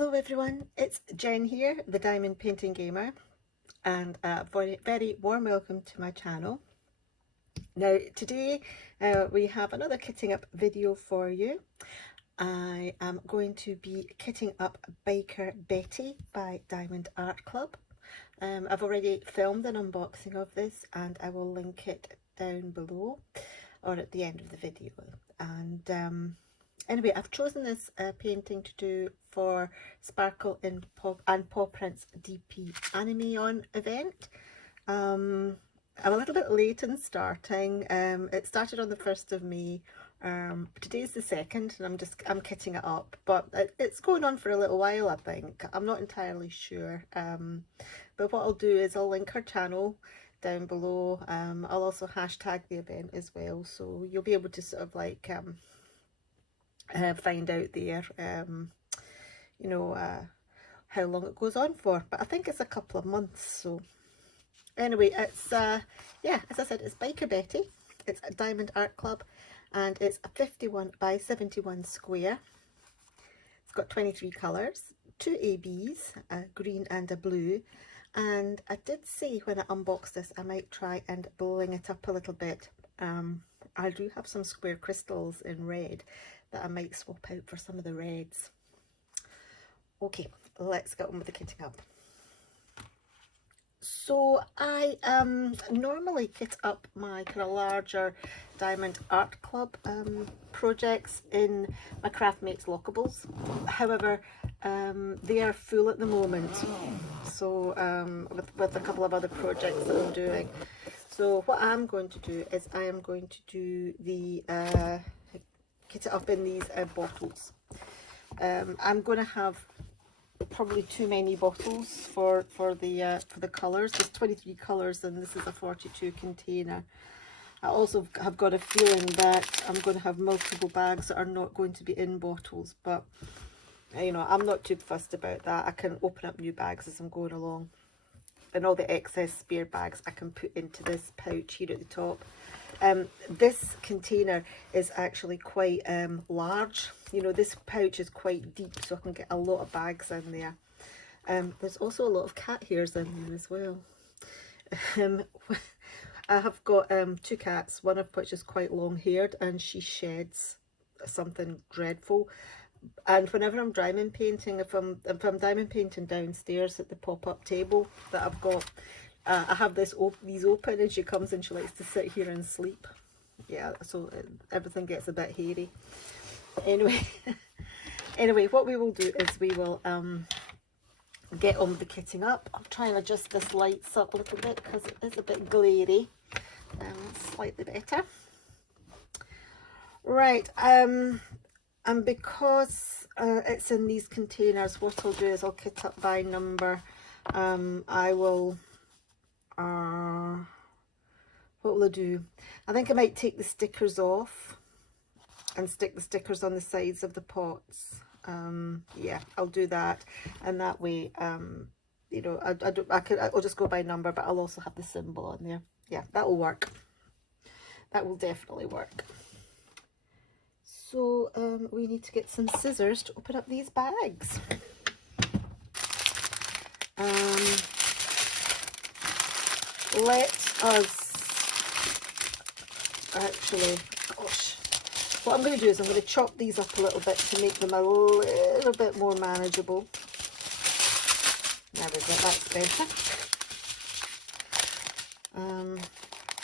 Hello everyone, it's Jen here, the Diamond Painting Gamer, and a very warm welcome to my channel. Now today we have another kitting up video for you. I am going to be kitting up Biker Betty by Diamond Art Club. I've already filmed an unboxing of this and I will link it down below or at the end of the video. And anyway, I've chosen this painting to do for Sparkle and Pawprints dpanimeon event. I'm a little bit late in starting. It started on the 1st of May. Today's the 2nd and I'm kitting it up, but it's going on for a little while, I think. I'm not entirely sure. But what I'll do is I'll link her channel down below. I'll also hashtag the event as well, so you'll be able to sort of like find out there you know how long it goes on for, but I think it's a couple of months. So anyway, it's yeah, as I said, it's Biker Betty. It's a Diamond Art Club and it's a 51 by 71 square. It's got 23 colours, 2 ABs, a green and a blue, and I did say when I unboxed this I might try and bling it up a little bit. I do have some square crystals in red that I might swap out for some of the reds. Okay, let's get on with the kitting up. So I normally kit up my kind of larger Diamond Art Club projects in my Craft Makes Lockables. However, they are full at the moment, so with a couple of other projects that I'm doing. So what I'm going to do is I am going to do the kit it up in these bottles. I'm going to have probably too many bottles for the colours. There's 23 colours and this is a 42 container. I also have got a feeling that I'm going to have multiple bags that are not going to be in bottles, but you know, I'm not too fussed about that. I can open up new bags as I'm going along, and all the excess spare bags I can put into this pouch here at the top. This container is actually quite large. You know, this pouch is quite deep, so I can get a lot of bags in there. There's also a lot of cat hairs in there as well. I have got 2 cats, one of which is quite long haired and she sheds something dreadful. And whenever I'm diamond painting, if I'm diamond painting downstairs at the pop-up table that I've got, I have these open and she comes and she likes to sit here and sleep. Yeah, so everything gets a bit hairy. Anyway, anyway, what we will do is we will get on with the kitting up. I'll try and adjust this lights up a little bit because it is a bit glary. Slightly better. Right, and because it's in these containers, what I'll do is I'll kit up by number. I will what will I do? I think I might take the stickers off and stick the stickers on the sides of the pots. Yeah, I'll do that, and that way you know, I'll just go by number, but I'll also have the symbol on there. Yeah, that'll work. That will definitely work. So we need to get some scissors to open up these bags. Let us actually, gosh, what I'm going to do is I'm going to chop these up a little bit to make them a little bit more manageable. There we go, that's better.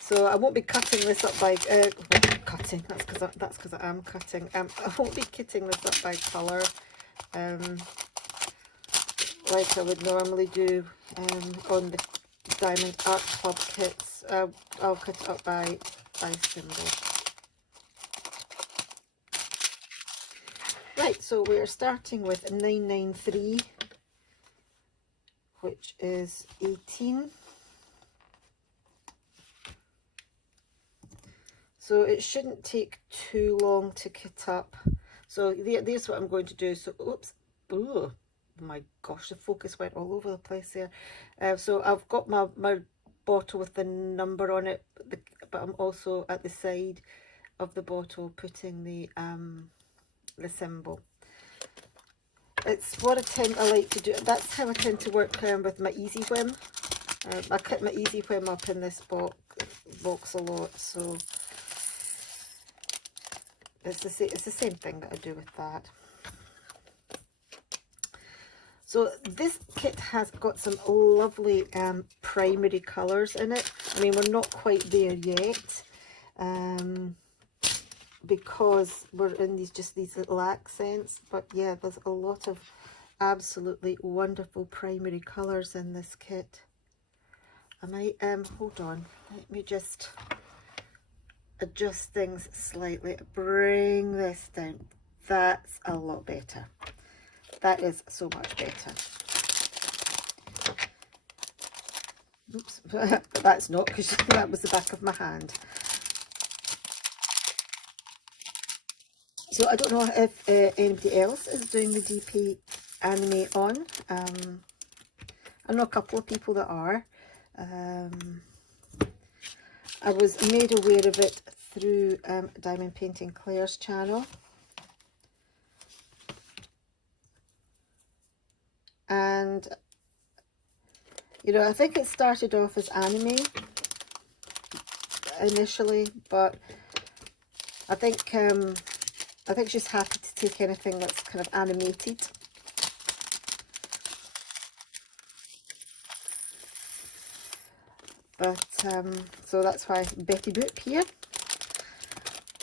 So I won't be cutting this up by cutting. That's because I am cutting. I won't be kitting this up by colour, like I would normally do on the Diamond Art Club kits. I'll cut it up by symbol. Right, so we're starting with 993, which is 18. So it shouldn't take too long to kit up. So there's what I'm going to do. So, oops, oh my gosh, the focus went all over the place there. So I've got my bottle with the number on it, but I'm also at the side of the bottle putting the symbol. it's what I like to do. That's how I tend to work with my Easy Whim. I cut my Easy Whim up in this box a lot, so it's the same thing that I do with that. So this kit has got some lovely primary colours in it. I mean, we're not quite there yet, because we're in these little accents, but yeah, there's a lot of absolutely wonderful primary colours in this kit. I might hold on, let me just adjust things slightly, bring this down. That's a lot better. That is so much better. Oops, that's not, because that was the back of my hand. So I don't know if anybody else is doing the DP Anime on. I know a couple of people that are. I was made aware of it through Diamond Painting Claire's channel. And, you know, I think it started off as anime initially, but I think she's happy to take anything that's kind of animated. But so that's why Betty Boop here.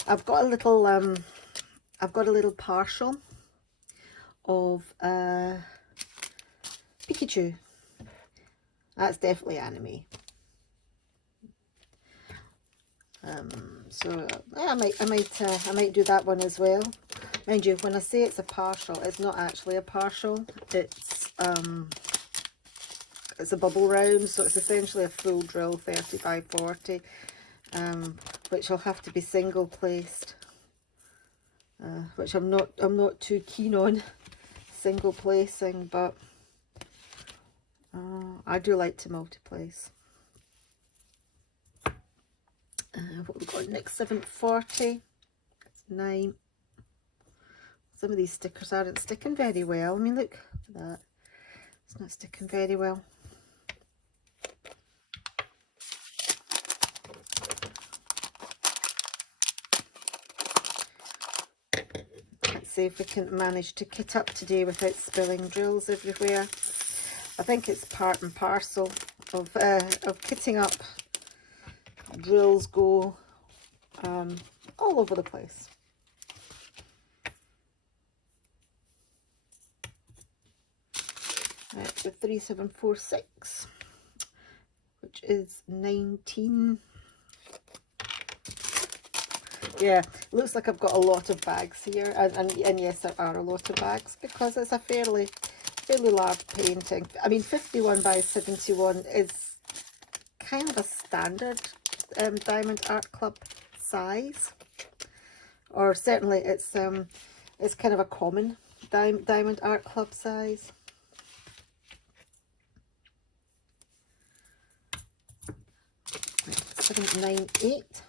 I've got a little partial of Pikachu. That's definitely anime. So yeah, I might do that one as well. Mind you, when I say it's a partial, it's not actually a partial. It's a bubble round, so it's essentially a full drill 30 by 40, which will have to be single placed, which I'm not too keen on single placing, but I do like to multi-place. What we've got next, 740, that's 9. Some of these stickers aren't sticking very well. I mean, look at that, it's not sticking very well. Let's see if we can manage to kit up today without spilling drills everywhere. I think it's part and parcel of kitting up. Drills go all over the place. Right, the 3746, which is 19. Yeah, looks like I've got a lot of bags here, and yes, there are a lot of bags because it's a fairly large painting. I mean, 51 by 71 is kind of a standard Diamond Art Club size, or certainly it's kind of a common Diamond Art Club size. Right, 798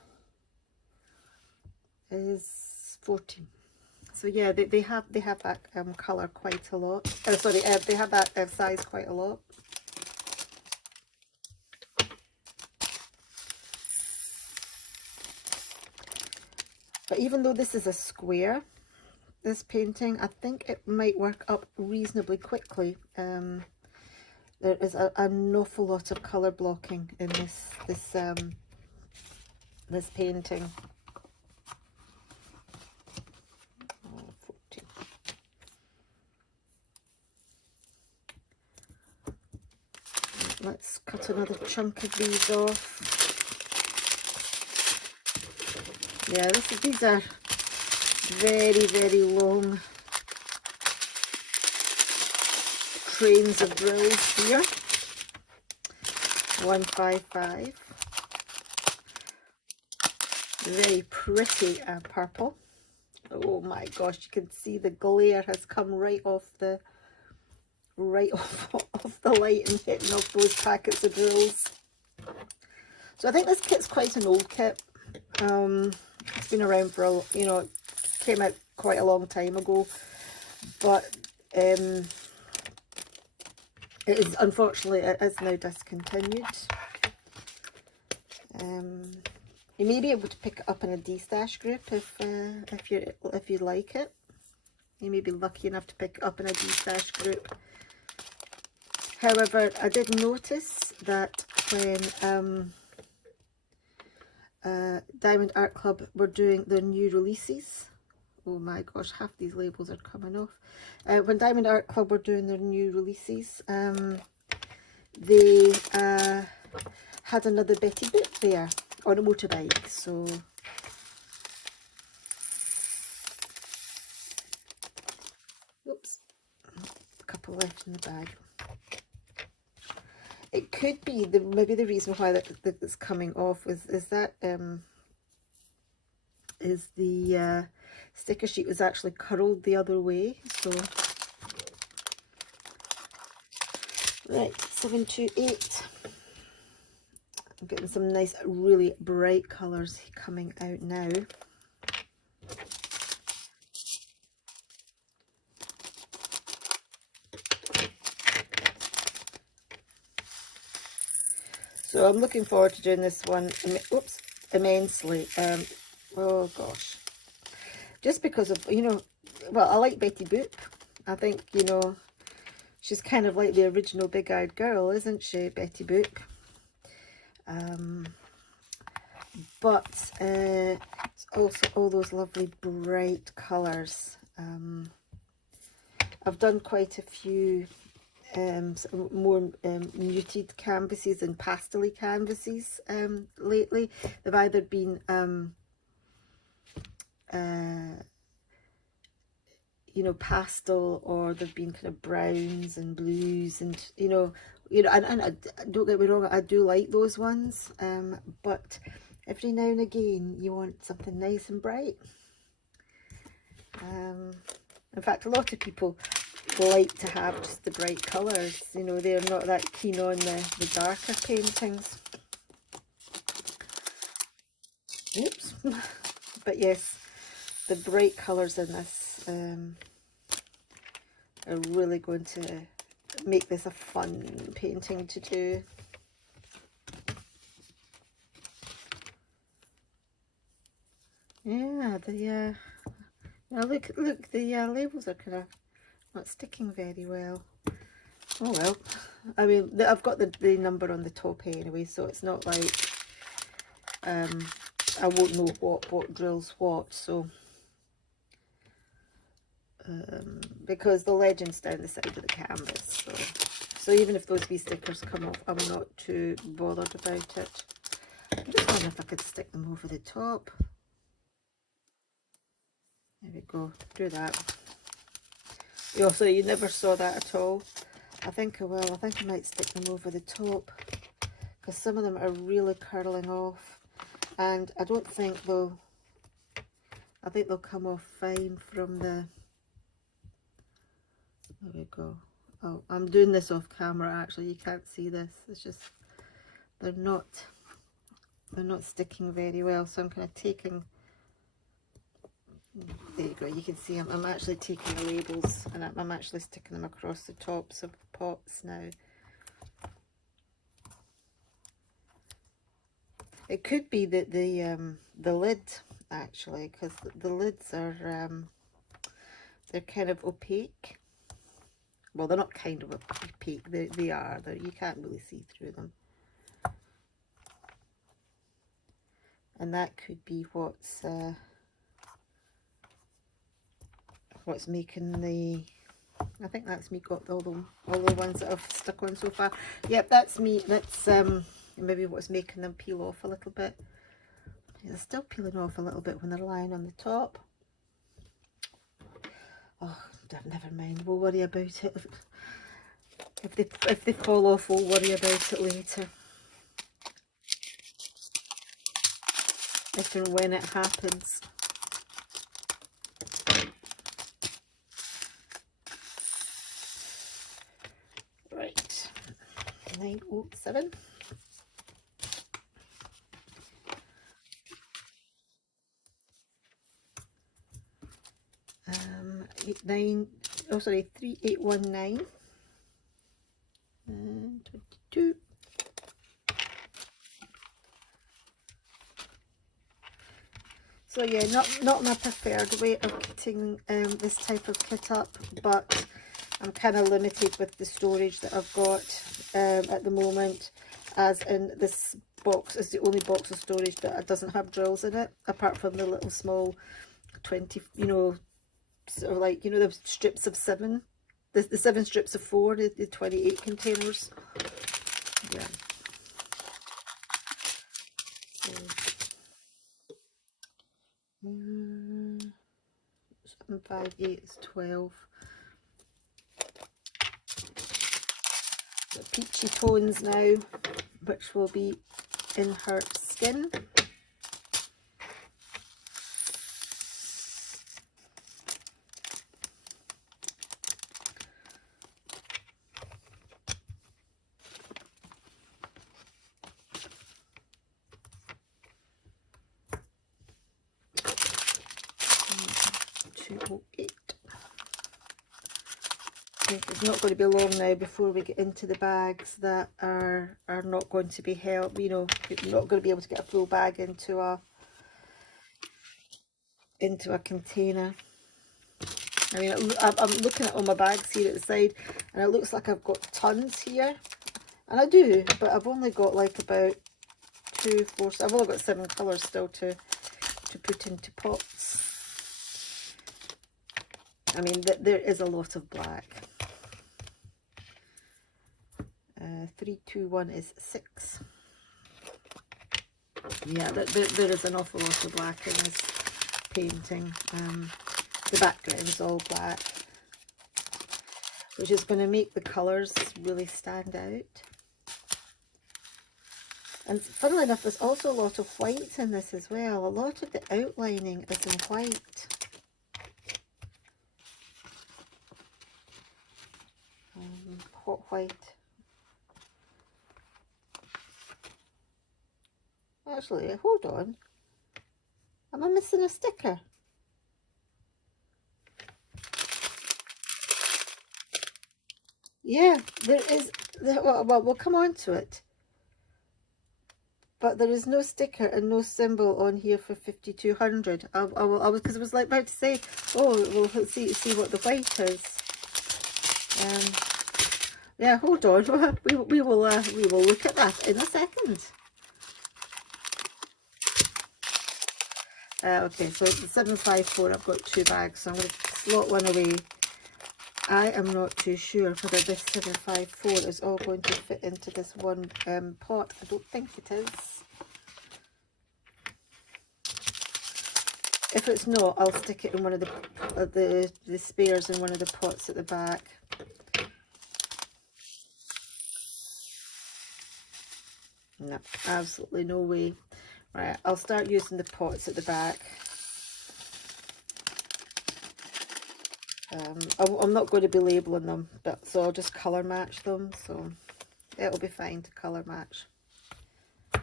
is 14. So yeah, they have that color quite a lot. Sorry, they have that size quite a lot. But even though this is a square, this painting, I think it might work up reasonably quickly. There is an awful lot of color blocking in this painting. Oh, 14. Let's cut another chunk of these off. Yeah, these are very long trains of drills here. 155. Very pretty purple. Oh my gosh, you can see the glare has come right off the light and hitting off those packets of drills. So I think this kit's quite an old kit. It's been around for it came out quite a long time ago, but It is, unfortunately, it is now discontinued. You may be able to pick it up in a D-stash group if you like it. You may be lucky enough to pick it up in a D-stash group. However, I did notice that when Diamond Art Club were doing their new releases, oh my gosh, half these labels are coming off. When Diamond Art Club were doing their new releases, they had another Betty Boop there on a motorbike. So oops, a couple left in the bag. It could be maybe the reason why that's coming off is that the sticker sheet was actually curled the other way. So right, 728. I'm getting some nice, really bright colours coming out now. So I'm looking forward to doing this one, oops, immensely. Oh gosh. Just because of, you know, well, I like Betty Boop. I think, you know, she's kind of like the original big-eyed girl, isn't she, Betty Boop? But it's also all those lovely bright colours. I've done quite a few more muted canvases and pastel-y canvases lately. They've either been you know, pastel, or they've been kind of browns and blues, and you know, and don't get me wrong, I do like those ones, but every now and again you want something nice and bright. In fact, a lot of people like to have just the bright colours, you know, they're not that keen on the darker paintings. Oops. But yes, the bright colours in this are really going to make this a fun painting to do. Yeah, now look, the labels are kind of not sticking very well. Oh well, I mean, I've got the number on the top anyway, so it's not like I won't know what drills what. So because the legend's down the side of the canvas, so even if those wee stickers come off, I'm not too bothered about it. I'm just wondering if I could stick them over the top. There we go, do that. Oh, so you never saw that at all? I think I will. I think I might stick them over the top, because some of them are really curling off, and I don't think they'll, I think they'll come off fine from the, there we go. Oh, I'm doing this off camera actually, you can't see this, it's just, they're not sticking very well, so I'm kind of taking, there you go, you can see I'm actually taking the labels and I'm actually sticking them across the tops of pots now. It could be that the lid, actually, because the lids are they're kind of opaque. Well, they're not kind of opaque, they are. You can't really see through them. And that could be what's making the, I think that's me got all the ones that I've stuck on so far. Yep, that's me. That's maybe what's making them peel off a little bit. They're still peeling off a little bit when they're lying on the top. Oh, never mind, we'll worry about it. If they fall off, we'll worry about it later. If and when it happens. Right, 907. 89, oh sorry, 3819 and 22. So yeah, not my preferred way of kitting this type of kit up, but I'm kind of limited with the storage that I've got at the moment, as in this box is the only box of storage that doesn't have drills in it, apart from the little small 20, you know, sort of like, you know, the strips of 7, the 7 strips of 4, the 28 containers. Yeah. So, 7, 5, 8 is 12. The peachy tones now, which will be in her skin. It's not going to be long now before we get into the bags that are not going to be held, you know, you're not going to be able to get a full bag into a container. I mean, I'm looking at all my bags here at the side, and it looks like I've got tons here, and I do, but I've only got like about 2, 4, so I've only got 7 colours still to put into pots. I mean, there is a lot of black. 3, 2, 1 is 6. Yeah, there is an awful lot of black in this painting. The background is all black, which is going to make the colours really stand out. And funnily enough, there's also a lot of white in this as well. A lot of the outlining is in white. Hot white. Actually, hold on. Am I missing a sticker? Yeah, there is. Well, we'll come on to it. But there is no sticker and no symbol on here for 5200. I was, because I was like about to say, oh, well, let's see what the white is. Yeah, hold on. We will look at that in a second. Okay, so the 754, I've got 2 bags, so I'm going to slot one away. I am not too sure whether this 754 is all going to fit into this one pot. I don't think it is. If it's not, I'll stick it in one of the spares in one of the pots at the back. No, absolutely no way. Right, I'll start using the pots at the back. I'm not going to be labelling them, but so I'll just colour match them, so it'll be fine to colour match. And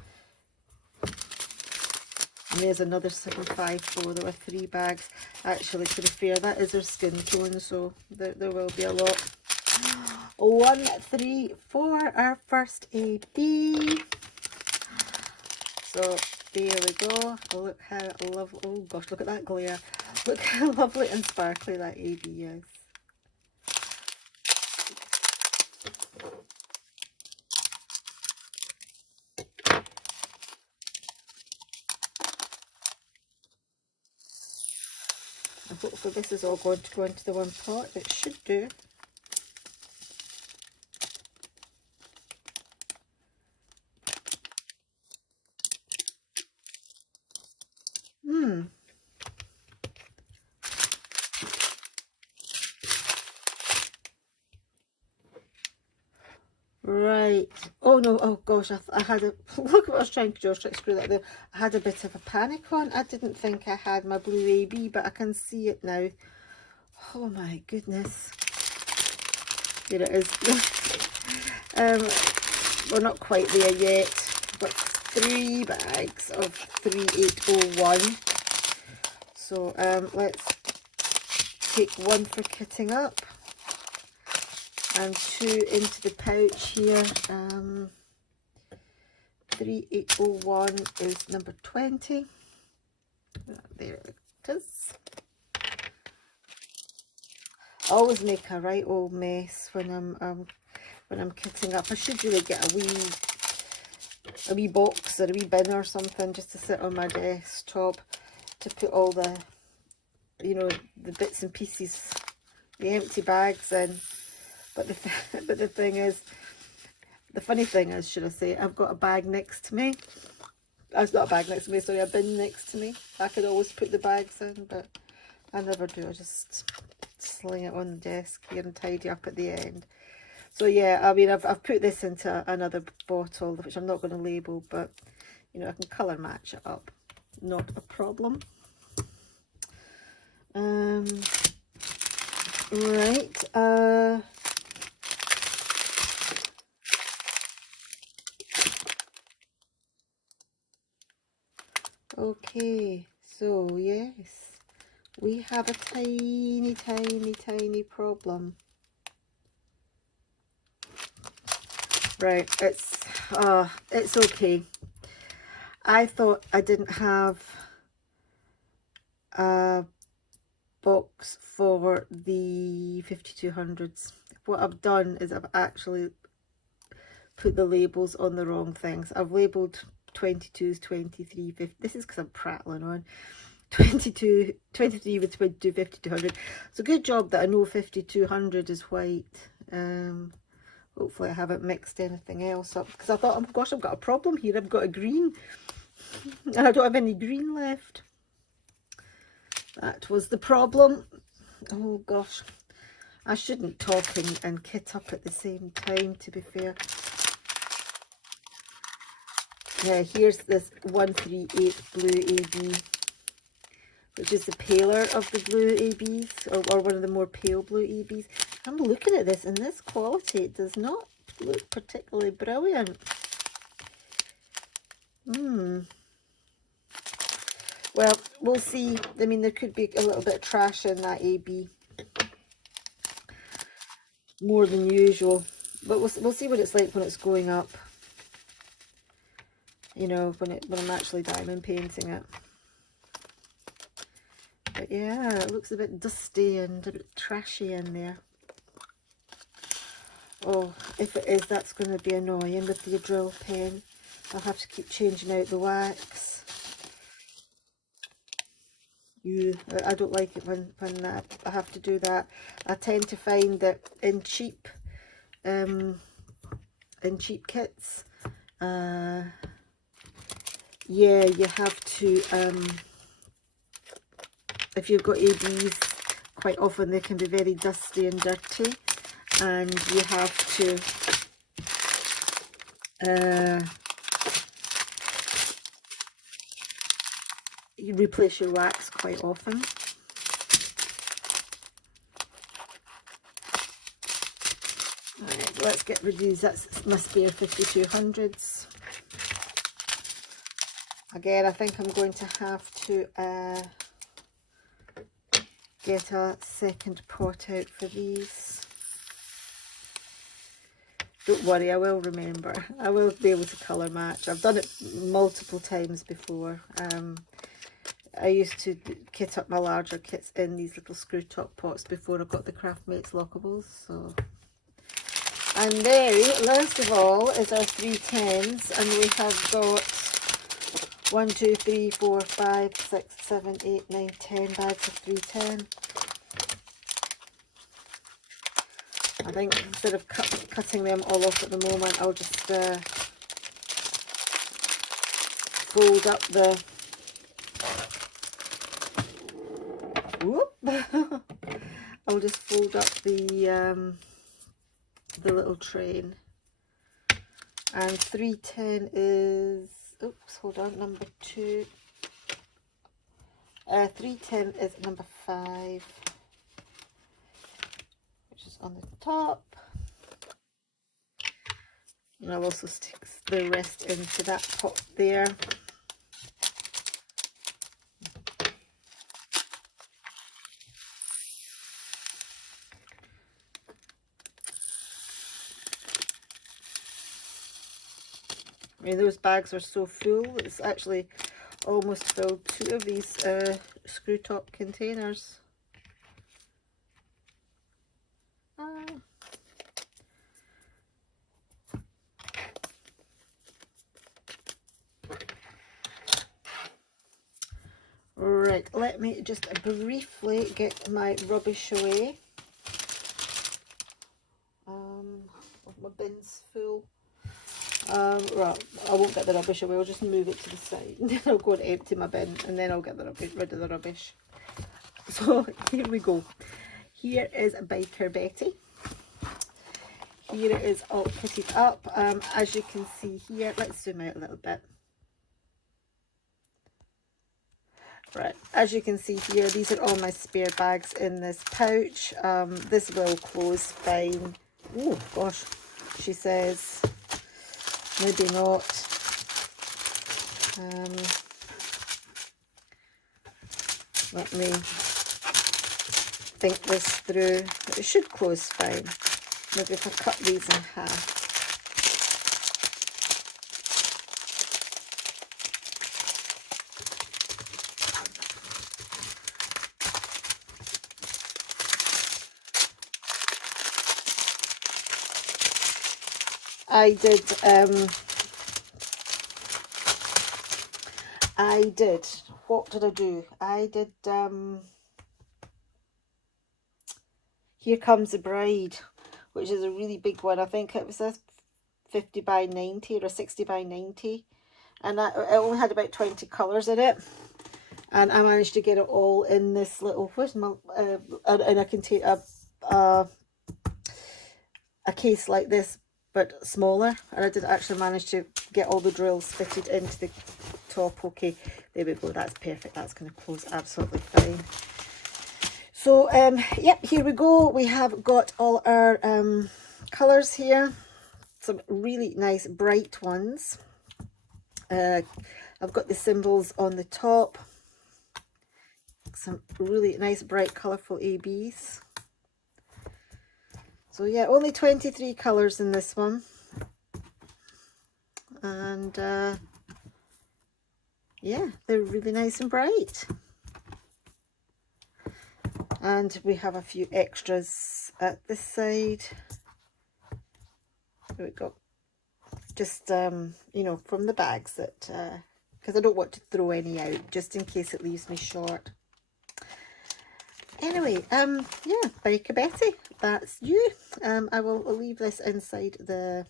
there's another 754. There were 3 bags. Actually, to be fair, that is her skin tone, so there will be a lot. 1, 3, 4, our first AB. So there we go. Oh, look how lovely. Oh gosh, look at that glare. Look how lovely and sparkly that AB is. And hopefully this is all going to go into the one pot. It should do. Right. Oh no, oh gosh, I had a, look what I was trying to do, I was trying to screw that there. I had a bit of a panic on. I didn't think I had my blue AB, but I can see it now. Oh my goodness. Here it is. We're not quite there yet. I've got 3 bags of 3801. So let's take one for kitting up. and 2 into the pouch here. 3801 is number 20. There it is. I always make a right old mess when I'm kitting up. I should really get a wee box or a wee bin or something just to sit on my desktop to put all the, you know, the bits and pieces, the empty bags in. But the thing is, the funny thing is, should I say, I've got a bag next to me. That's not a bag next to me, sorry, a bin next to me. I could always put the bags in, but I never do. I just sling it on the desk here and tidy up at the end. So yeah, I mean, I've put this into another bottle, which I'm not going to label, but you know, I can colour match it up. Not a problem. Right. Okay, so yes, we have a tiny problem. Right, it's okay. I thought I didn't have a box for the 5200s. What I've done is I've actually put the labels on the wrong things. I've labeled 22s, 23, 50. This is because I'm prattling on. 22, 23 with 22, 5200. So good job that I know 5200 is white. Hopefully I haven't mixed anything else up, because I thought, oh gosh, I've got a problem here. I've got a green and I don't have any green left. That was the problem. Oh gosh, I shouldn't talk and kit up at the same time, to be fair. Yeah, here's this 138 blue AB, which is the paler of the blue ABs, or one of the more pale blue ABs. I'm looking at this, and this quality does not look particularly brilliant. Well, we'll see. I mean, there could be a little bit of trash in that AB, more than usual, but we'll see what it's like when it's going up. You know, when I'm actually diamond painting it. But yeah, it looks a bit dusty and a bit trashy in there. Oh, if it is, that's going to be annoying with the drill pen. I'll have to keep changing out the wax. I don't like it when I have to do that. I tend to find that in cheap kits, yeah, you have to, if you've got ABs, quite often they can be very dusty and dirty, and you have to you replace your wax quite often. Alright, let's get rid of these. That's my spare 5200s. Again, I think I'm going to have to get a second pot out for these. Don't worry, I will remember. I will be able to colour match. I've done it multiple times before. I used to kit up my larger kits in these little screw top pots before I got the Craftmates lockables. So, and then last of all is our 310s, and we have got 1, 2, 3, 4, 5, 6, 7, 8, 9, 10 bags of 310. I think instead of cutting them all off at the moment, I'll just fold up the I'll just fold up the little train. And 310 is, oops, hold on, number 2. 310 is number 5, which is on the top. And I'll also stick the rest into that pot there. mean, those bags are so full. It's actually almost filled 2 of these screw top containers. Right, let me just briefly get my rubbish away. My bin's full. Right, I won't get the rubbish away, I'll just move it to the side. Then I'll go and empty my bin, and then I'll get the rid of the rubbish. So here we go. Here is Biker Betty. Here it is all kitted up. As you can see here, let's zoom out a little bit. Right, as you can see here, these are all my spare bags in this pouch. This will close fine. Oh gosh, she says maybe not. Let me think this through. It should close fine. Maybe if I cut these in half. What did I do? I did, Here Comes the Bride, which is a really big one. I think it was a 50 by 90 or a 60 by 90. And it only had about 20 colours in it. And I managed to get it all in this little, where's my, in a container, a case like this, but smaller. And I did actually manage to get all the drills fitted into the top. Okay, there we go, that's perfect. That's going to close absolutely fine. So yep, here we go. We have got all our colours here, some really nice bright ones. I've got the symbols on the top, some really nice bright colourful ABs. So yeah, only 23 colours in this one, and yeah, they're really nice and bright. And we have a few extras at this side. There we go. Just you know, from the bags, that because I don't want to throw any out, just in case it leaves me short. Anyway, yeah, Biker Betty, that's you. I will leave this inside the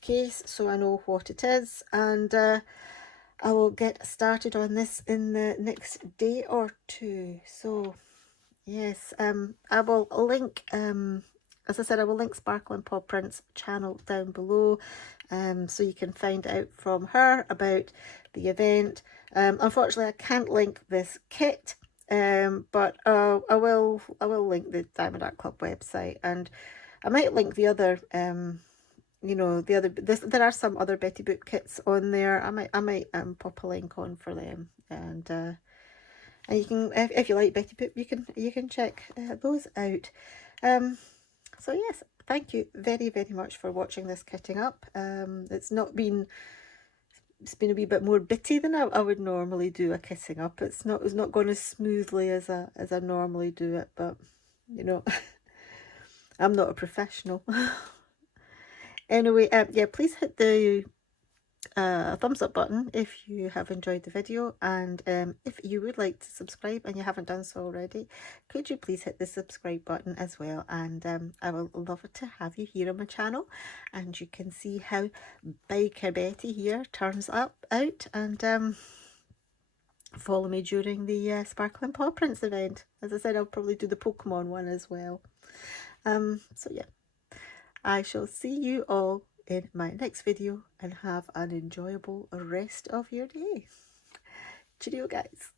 case so I know what it is, and I will get started on this in the next day or two. So yes, I will link, as I said, I will link Sparkle and Pawprints channel down below, so you can find out from her about the event. Unfortunately, I can't link this kit, but I will link the Diamond Art Club website, and I might link the other, you know, the other. There are some other Betty Boop kits on there. I might pop a link on for them, and you can, if you like Betty Boop, you can check those out. So yes, thank you very, very much for watching this kitting up. It's been a wee bit more bitty than I would normally do a kitting up. It's not going as smoothly as I normally do it, but you know, I'm not a professional. Anyway, yeah, please hit the thumbs up button if you have enjoyed the video, and if you would like to subscribe and you haven't done so already, could you please hit the subscribe button as well, and I will love to have you here on my channel, and you can see how Biker Betty here turns out, and follow me during the Sparkle and Pawprints event. As I said, I'll probably do the Pokemon one as well. So yeah, I shall see you all in my next video, and have an enjoyable rest of your day. Cheerio, guys.